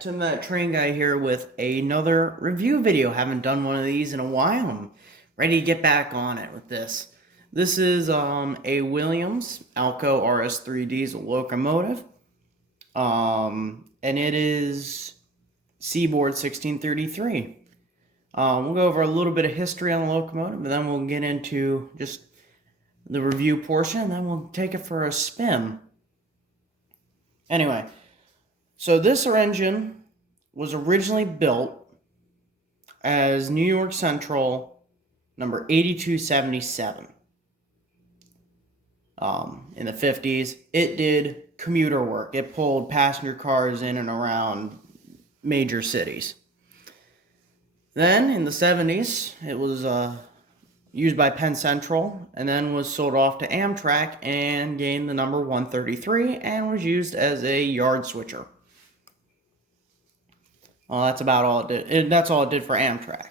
Tim that train guy here with another review video. Haven't done one of these in a while. I'm ready to get back on it with this. This is a Williams Alco RS3 diesel locomotive. And it is Seaboard 1633. We'll go over a little bit of history on the locomotive, and then we'll get into just the review portion, and then we'll take it for a spin. Anyway, so this engine was originally built as New York Central number 8277. In the 50s, it did commuter work. It pulled passenger cars in and around major cities. Then, in the 70s, it was used by Penn Central, and then was sold off to Amtrak and gained the number 133 and was used as a yard switcher. Well, that's about all it did. That's all it did for Amtrak.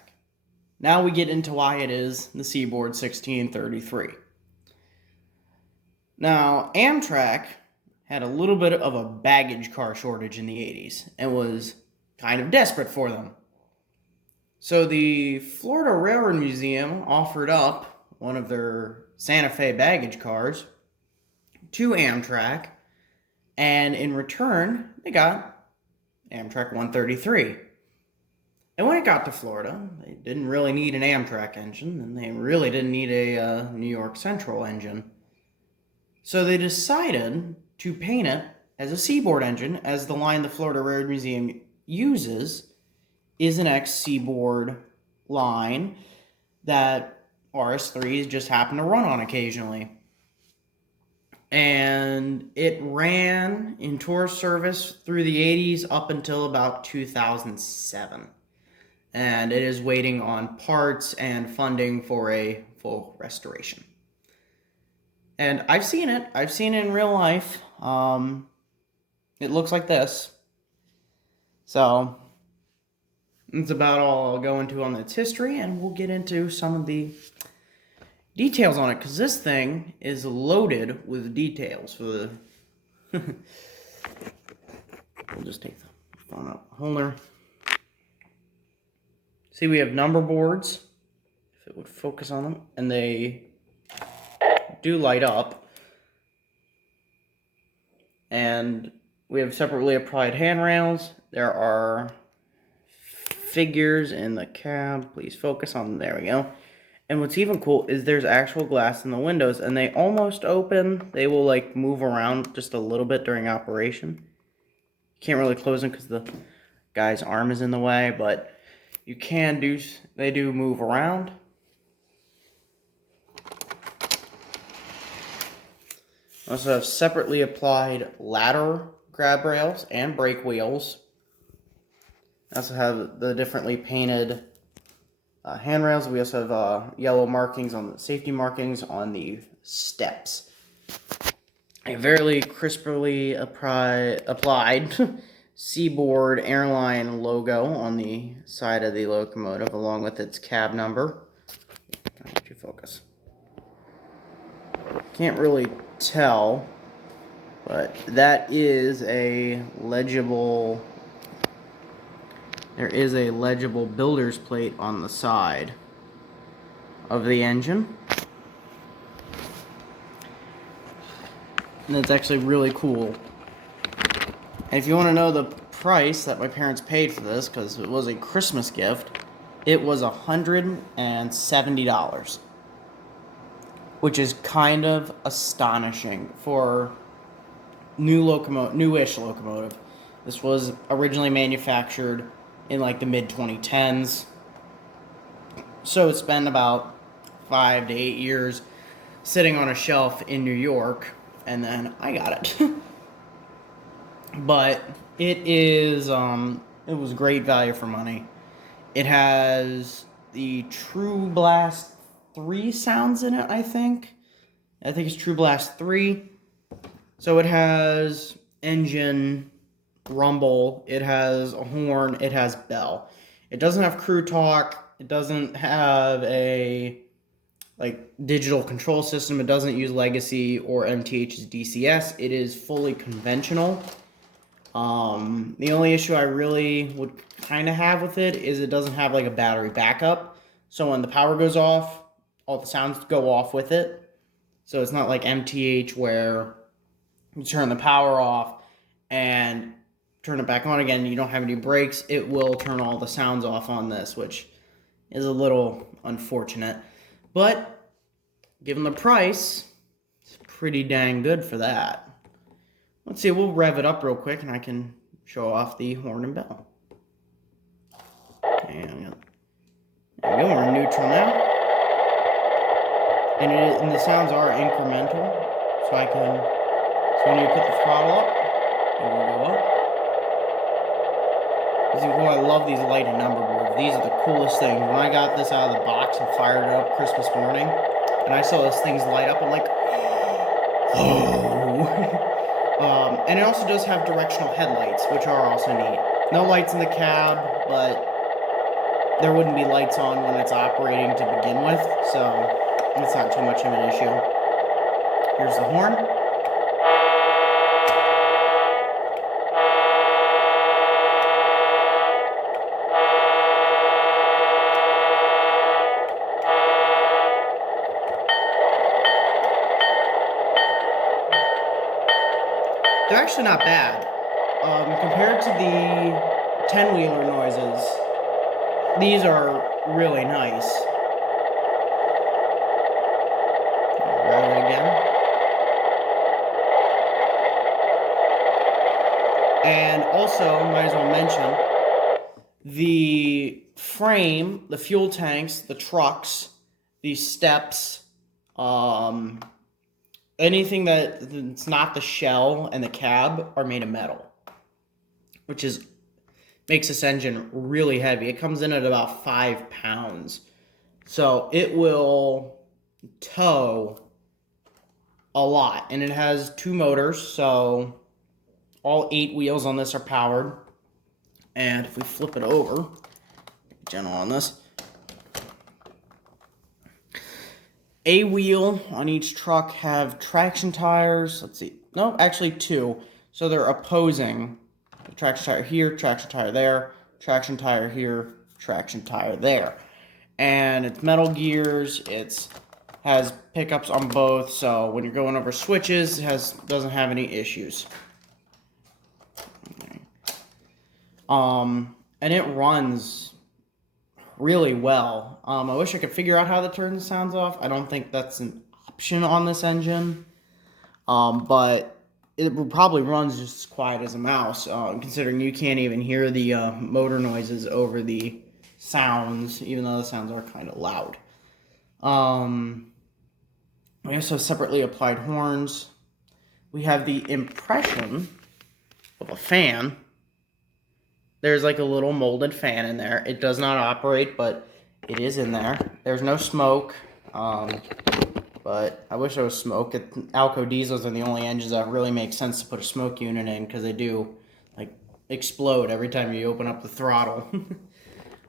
Now we get into why it is the Seaboard 1633. Now, Amtrak had a little bit of a baggage car shortage in the 80s and was kind of desperate for them. So the Florida Railroad Museum offered up one of their Santa Fe baggage cars to Amtrak, and in return, they got Amtrak 133. And when it got to Florida, they didn't really need an Amtrak engine, and they really didn't need a New York Central engine. So they decided to paint it as a Seaboard engine, as the line the Florida Railroad Museum uses is an ex-Seaboard line that RS3s just happen to run on occasionally. And it ran in tour service through the 80s up until about 2007. And it is waiting on parts and funding for a full restoration. And I've seen it. I've seen it in real life. It looks like this. So that's about all I'll go into on its history, and we'll get into some of the details on it, because this thing is loaded with details for the... We'll just take the phone out the holder. See, we have number boards, if it would focus on them, and they do light up. And we have separately applied handrails. There are figures in the cab. Please focus on them. There we go. And what's even cool is there's actual glass in the windows, and they almost open. They will like move around just a little bit during operation. You can't really close them because the guy's arm is in the way, but you can do. They do move around. Also have separately applied ladder grab rails and brake wheels. I also have the differently painted handrails. We also have yellow markings on the safety markings on the steps. A very crisply applied Seaboard airline logo on the side of the locomotive, along with its cab number. I'll let you focus. Can't really tell, but that is a legible... There is a legible builder's plate on the side of the engine. And it's actually really cool. And if you want to know the price that my parents paid for this, because it was a Christmas gift, it was $170. Which is kind of astonishing for newish locomotive. This was originally manufactured in like the mid-2010s. So it's been about 5 to 8 years sitting on a shelf in New York, and then I got it. But it is, it was great value for money. It has the True Blast 3 sounds in it, I think. I think it's True Blast 3. So it has engine rumble, it has a horn, it has bell. It doesn't have crew talk, it doesn't have a digital control system, it doesn't use Legacy or MTH's DCS. It is fully conventional The only issue I really would kind of have with it is it doesn't have like a battery backup. So when the power goes off, all the sounds go off with it. So it's not like MTH where you turn the power off and turn it back on again. You don't have any brakes. It will turn all the sounds off on this, which is a little unfortunate. But given the price, it's pretty dang good for that. Let's see, we'll rev it up real quick and I can show off the horn and bell. And there we go, we're in neutral now. And the sounds are incremental, so when you put the throttle up, it will go up. I love these lighted number boards. These are the coolest things. When I got this out of the box and fired it up Christmas morning, and I saw those things light up, I'm like, oh. And it also does have directional headlights, which are also neat. No lights in the cab, but there wouldn't be lights on when it's operating to begin with, so it's not too much of an issue. Here's the horn. They're actually not bad. Compared to the 10-wheeler noises, these are really nice. Rev it again. And also, might as well mention, the frame, the fuel tanks, the trucks, the steps, anything that's not the shell and the cab are made of metal, which makes this engine really heavy. It comes in at about 5 pounds. So it will tow a lot. And it has 2 motors, so all 8 wheels on this are powered. And if we flip it over, gentle on this, a wheel on each truck have traction tires. Let's see. No, actually 2. So they're opposing. Traction tire here, traction tire there, traction tire here, traction tire there. And it's metal gears. It has pickups on both. So when you're going over switches, it doesn't have any issues. And it runs really well. I wish I could figure out how to turn the sounds off. I don't think that's an option on this engine. But it probably runs just as quiet as a mouse, considering you can't even hear the motor noises over the sounds, even though the sounds are kind of loud. We also have separately applied horns. We have the impression of a fan. There's like a little molded fan in there. It does not operate, but it is in there. There's no smoke, but I wish there was smoke. Alco diesels are the only engines that really make sense to put a smoke unit in, because they do like explode every time you open up the throttle.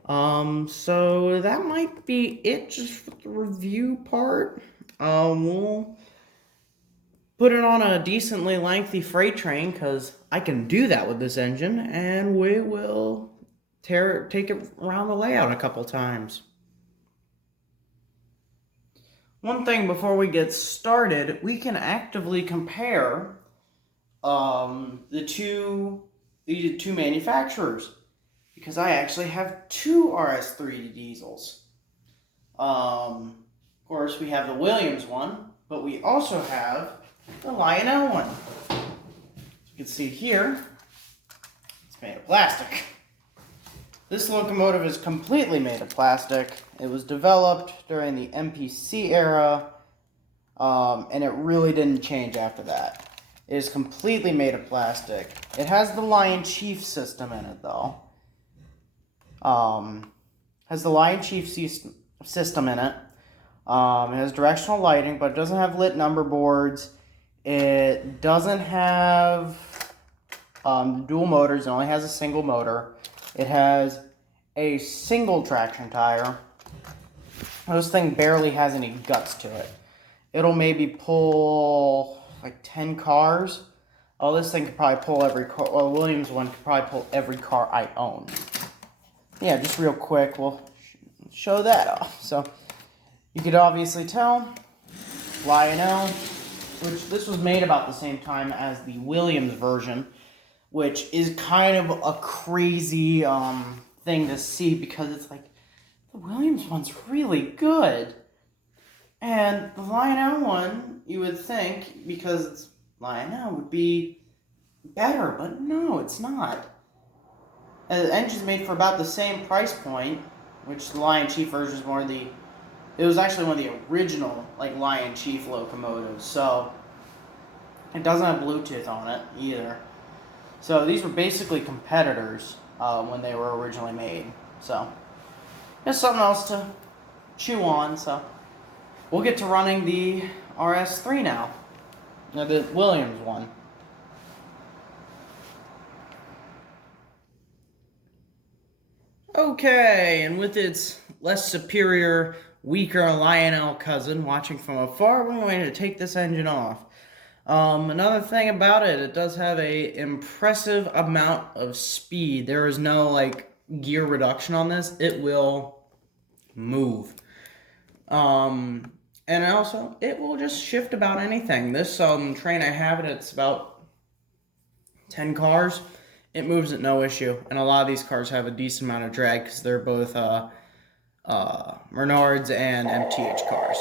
So that might be it just for the review part. We'll put it on a decently lengthy freight train, because I can do that with this engine, and we will take it around the layout a couple times. One thing before we get started, we can actively compare the two manufacturers, because I actually have 2 RS3 diesels. Of course, we have the Williams one, but we also have the Lionel one. As you can see here, it's made of plastic. This locomotive is completely made of plastic. It was developed during the MPC era, and it really didn't change after that. It is completely made of plastic. It has the Lion Chief system in it, though. Has the Lion Chief system in it. It has directional lighting, but it doesn't have lit number boards. It doesn't have dual motors. It only has a single motor. It has a single traction tire. This thing barely has any guts to it. It'll maybe pull like 10 cars. Oh, this thing could probably pull every car. Well, Williams one could probably pull every car I own. Yeah, just real quick, we'll show that off. So, you could obviously tell, Lionel, which this was made about the same time as the Williams version, which is kind of a crazy thing to see because it's like, the Williams one's really good. And the Lionel one, you would think, because it's Lionel, would be better, but no, it's not. The engine's made for about the same price point, which the Lion Chief version is more the... It was actually one of the original, like, Lion Chief locomotives, so... It doesn't have Bluetooth on it, either. So, these were basically competitors when they were originally made. So, there's something else to chew on, so... We'll get to running the RS3 now. The Williams one. Okay, and with its less superior, weaker Lionel cousin watching from afar, we're going to take this engine off. Another thing about it, it does have a impressive amount of speed. There is no, like, gear reduction on this. It will move. And also, it will just shift about anything. This train I have it, it's about 10 cars. It moves at no issue, and a lot of these cars have a decent amount of drag because they're both Menards and MTH cars.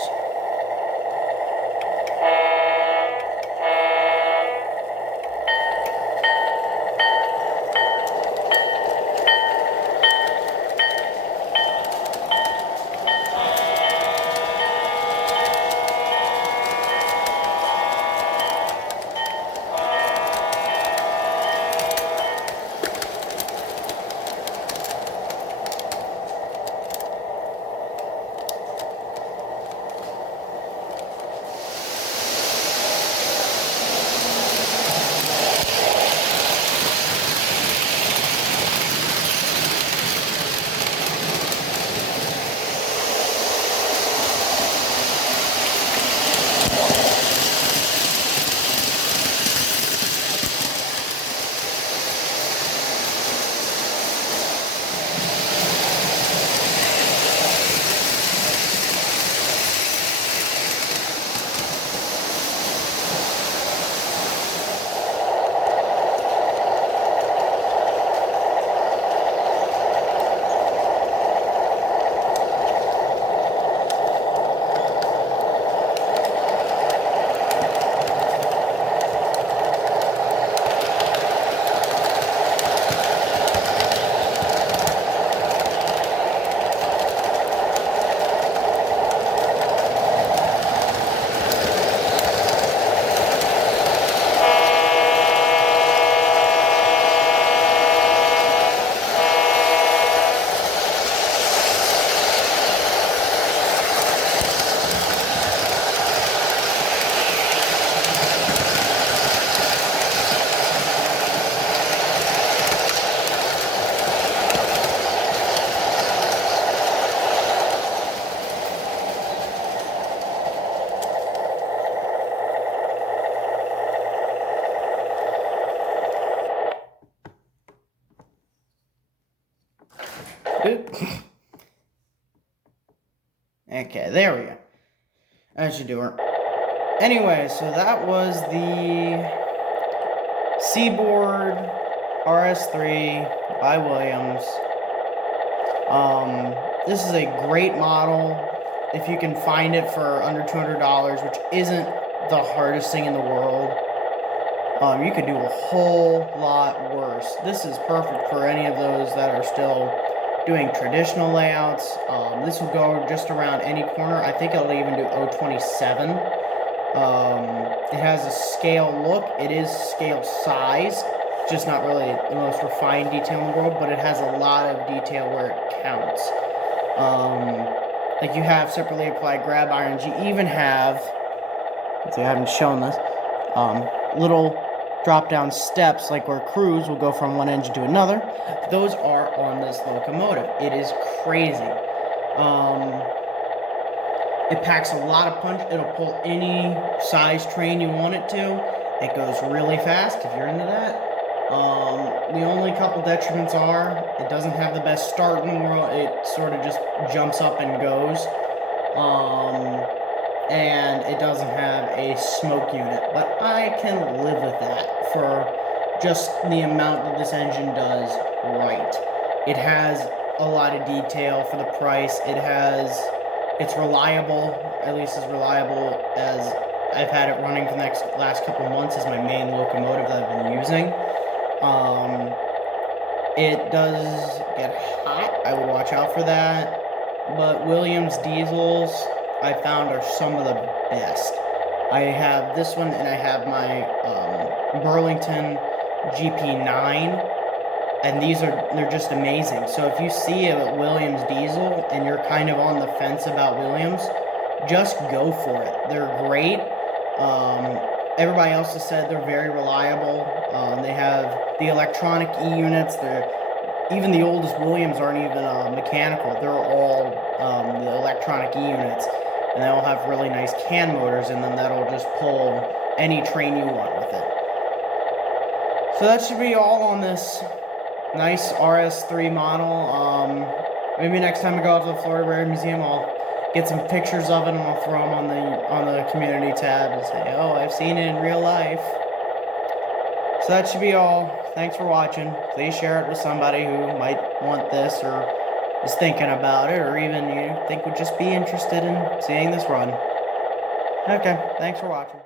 Okay, there we go. That should do it. Anyway, so that was the Seaboard RS3 by Williams. This is a great model if you can find it for under $200, which isn't the hardest thing in the world. You could do a whole lot worse. This is perfect for any of those that are still doing traditional layouts. This will go just around any corner. I think it'll even do 027. It has a scale look. It is scale size, just not really the most refined detail in the world, but it has a lot of detail where it counts. Like you have separately applied grab irons. You even have, let's see, I haven't shown this, little drop-down steps, like where crews will go from one engine to another. Those are on this locomotive. It is crazy. It packs a lot of punch. It'll pull any size train you want it to. It goes really fast if you're into that. The only couple detriments are it doesn't have the best start in the world. It sort of just jumps up and goes. And it doesn't have a smoke unit, but I can live with that for just the amount that this engine does right. It has a lot of detail for the price. It's reliable, at least as reliable as I've had it running for the last couple months as my main locomotive that I've been using. It does get hot. I would watch out for that. But Williams diesels, I found, are some of the best. I have this one, and I have my Burlington GP9, and they're just amazing. So if you see a Williams diesel and you're kind of on the fence about Williams, just go for it. They're great. Everybody else has said they're very reliable. They have the electronic E-units. Even the oldest Williams aren't even mechanical. They're all the electronic E-units. And they all have really nice can motors in them that'll just pull any train you want with it. So that should be all on this nice RS3 model. Maybe next time I go out to the Florida Reveiw Museum, I'll get some pictures of it and I'll throw them on the community tab and say, oh, I've seen it in real life. So that should be all. Thanks for watching. Please share it with somebody who might want this or is thinking about it, or even you think would just be interested in seeing this run. Okay, thanks for watching.